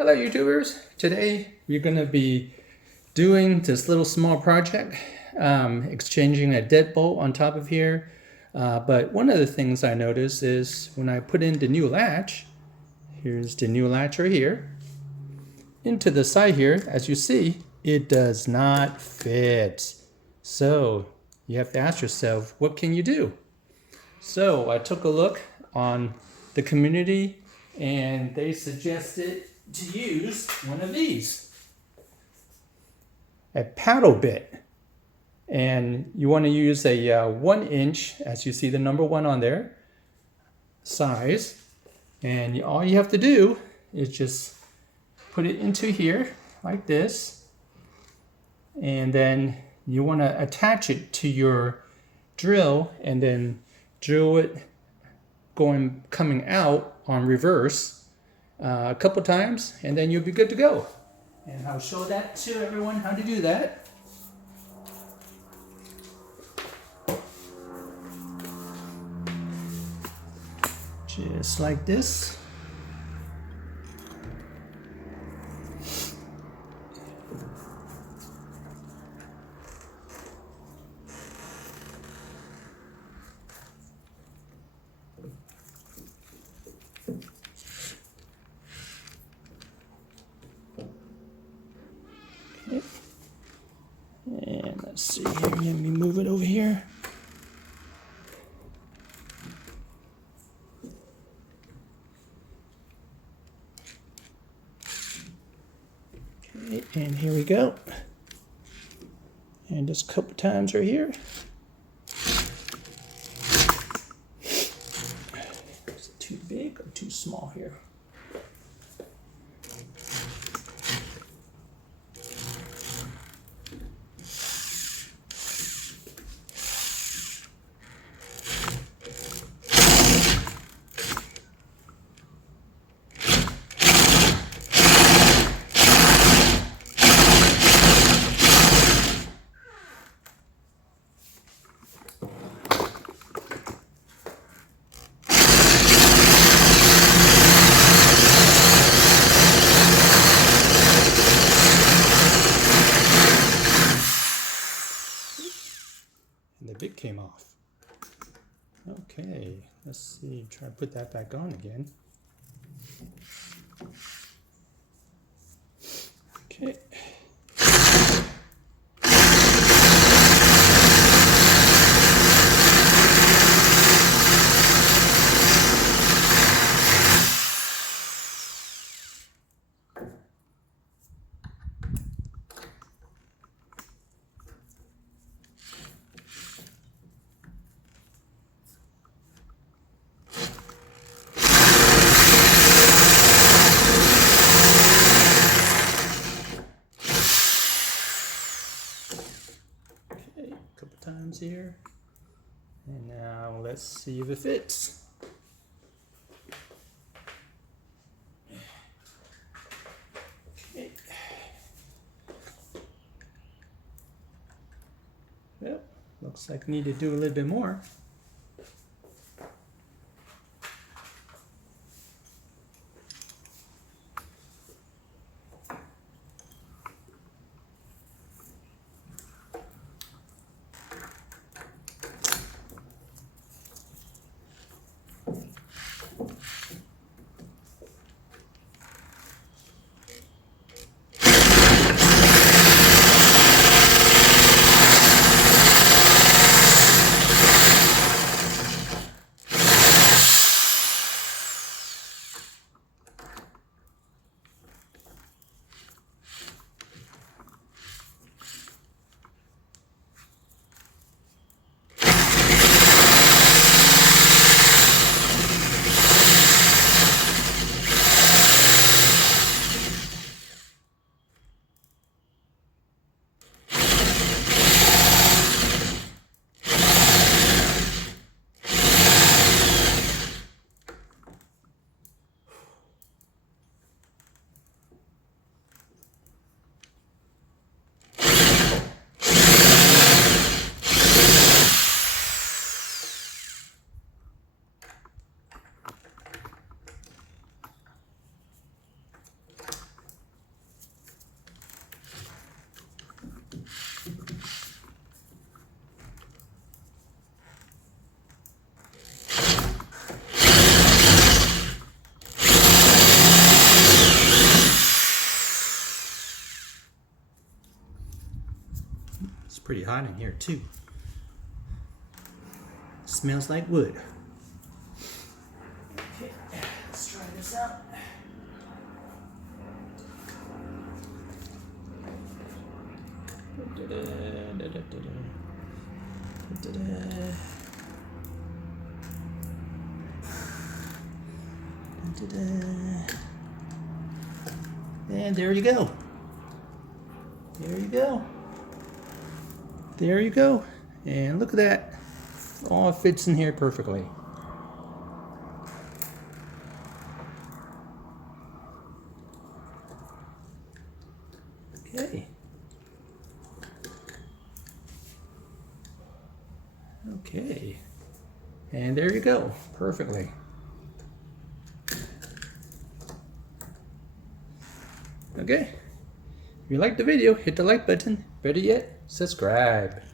Hello YouTubers! Today we're going to be doing this little small project, exchanging a deadbolt on top of here. But one of the things I noticed is when I put in the new latch, here's the new latch right here, into the side here, as you see, it does not fit. So you have to ask yourself, what can you do? So I took a look on the community and they suggested to use one of these, a paddle bit. And you want to use a 1 inch, as you see the number 1 on there, size. And all you have to do is just put it into here like this. And then you want to attach it to your drill and then drill it coming out on reverse a couple times, and then you'll be good to go. And I'll show that to everyone how to do that. Just like this. And let's see here, let me move it over here. Okay, and here we go. And just a couple times right here. Is it too big or too small here? The bit came off. Okay, let's see, try to put that back on again. Okay. Times here, and now let's see if it fits. Okay. Well, looks like I need to do a little bit more. pretty hot in here too. Smells like wood. Okay, let's try this out. And there you go. There you go. There you go. And look at that. All fits in here perfectly. Okay. Okay. And there you go. Perfectly. Okay. If you liked the video, hit the like button. Better yet, subscribe.